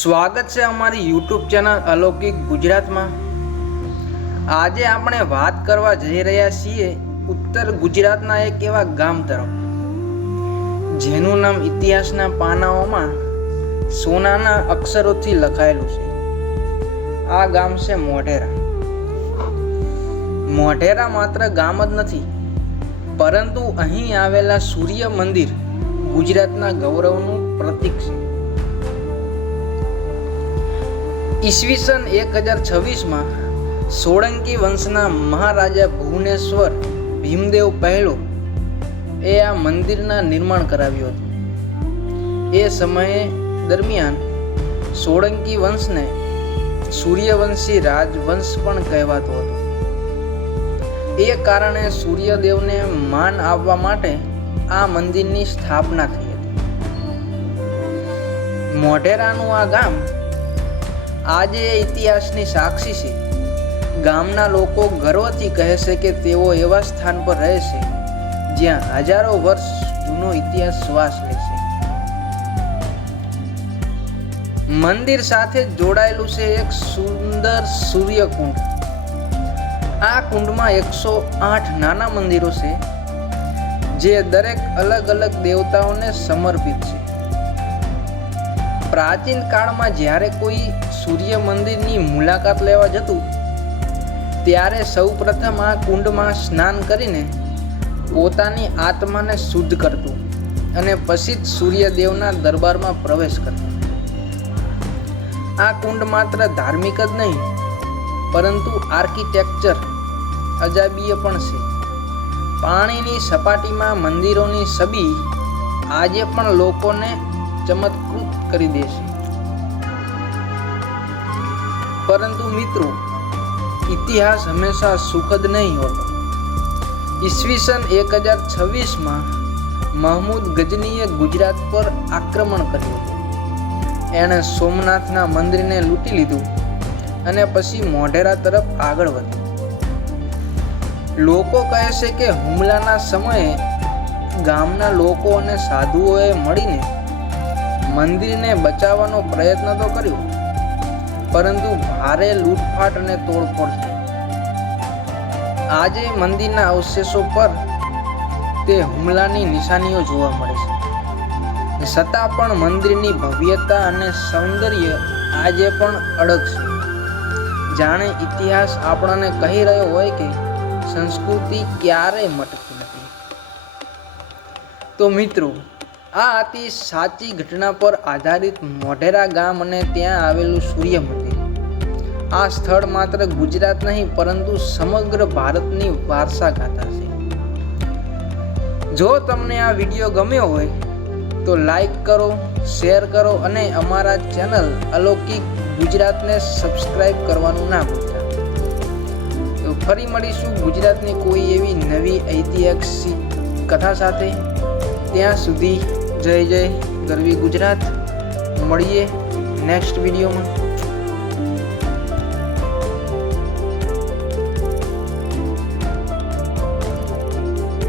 સ્વાગત છે અમારી યુટ્યુબ ચેનલ અલૌકિક ગુજરાતમાં. આજે આપણે વાત કરવા જઈ રહ્યા છીએ ઉત્તર ગુજરાતના એક એવા ગામ તરફ, જેનું નામ ઇતિહાસના પાનાઓમાં સોનાના અક્ષરોથી લખાયેલું છે. આ ગામ છે મોઢેરા. મોઢેરા માત્ર ગામ જ નથી, પરંતુ અહીં આવેલા સૂર્ય મંદિર ગુજરાતના ગૌરવનું પ્રતીક છે. ઈસવીસન એક હજાર છવ્વીસમાં સોળંકી વંશના મહારાજા ભુવનેશ્વર ભીમદેવ પહેલો એ આ મંદિરના નિર્માણ કરાવ્યું હતું. એ સમયે દરમિયાન સોળંકી વંશને સૂર્યવંશી રાજવંશ પણ કહેવાતો હતો. એ કારણે સૂર્યદેવને માન આપવા માટે આ મંદિરની સ્થાપના થઈ હતી. મોઢેરાનું આ ગામ આજે ઇતિહાસની સાક્ષી છે. ગામના લોકો ગર્વથી કહે છે કે તેઓ એવા સ્થાન પર રહે છે, જ્યાં હજારો વર્ષ જૂનો ઇતિહાસ શ્વાસ લે છે. મંદિર સાથે જોડાયેલું છે એક સુંદર સૂર્યકુંડ. આ કુંડમાં એકસો આઠ નાના મંદિરો છે, જે દરેક અલગ અલગ દેવતાઓને સમર્પિત છે. પ્રાચીન કાળમાં જ્યારે કોઈ સૂર્ય મંદિરની મુલાકાત લેવા જતું, ત્યારે સૌપ્રથમ આ કુંડમાં સ્નાન કરીને પોતાની આત્માને શુદ્ધ કરતું અને પછી જ સૂર્યદેવના દરબારમાં પ્રવેશ કરતું. આ કુંડ માત્ર ધાર્મિક જ નહીં, પરંતુ આર્કિટેક્ચર અજાબીય પણ છે. પાણીની સપાટીમાં મંદિરોની છબી આજે પણ લોકોને ચમત્કૃત કરી દેશે. પરંતુ મિત્રો, ઇતિહાસ હંમેશા સુખદ નહીં હોતો. ઈસવીસન એક હજાર છવ્વીસમાં મહમૂદ ગજનીએ ગુજરાત પર આક્રમણ કર્યું એણે સોમનાથના મંદિરને લૂંટી લીધું અને પછી મોઢેરા તરફ આગળ વધ્યું. લોકો કહે છે કે હુમલાના સમયે ગામના લોકો અને સાધુઓએ મળીને મંદિરને બચાવવાનો પ્રયત્ન તો કર્યો, પરંતુ ભારે લૂંટફાટ અને તોડફોડ થઈ. આજે મંદિરના અવશેષો પર તે હુમલાની નિશાનીઓ જોવા મળે છે. છતાં પણ મંદિરની ભવ્યતા અને સૌંદર્ય આજે પણ અડગ છે. જાણે ઇતિહાસ આપણને કહી રહ્યો હોય કે સંસ્કૃતિ ક્યારેય મટતી નથી. તો મિત્રો આ હતી સાચી ઘટના પર આધારિત મોઢેરા ગામ અને ત્યાં આવેલું સૂર્ય મંદિર આ સ્થળ માત્ર ગુજરાત નહીં, પરંતુ સમગ્ર ભારતની વારસા ગાથા છે. જો તમને આ વીડિયો ગમ્યો હોય, તો લાઈક કરો, શેર કરો અને અમારા ચેનલ અલૌકિક ગુજરાતને સબસ્ક્રાઈબ કરવાનું ના ભૂલતા. તો ફરી મળીશું ગુજરાતની કોઈ એવી નવી ઐતિહાસિક કથા સાથે. ત્યાં સુધી જય જય ગરવી ગુજરાત. મળીએ નેક્સ્ટ વિડીયોમાં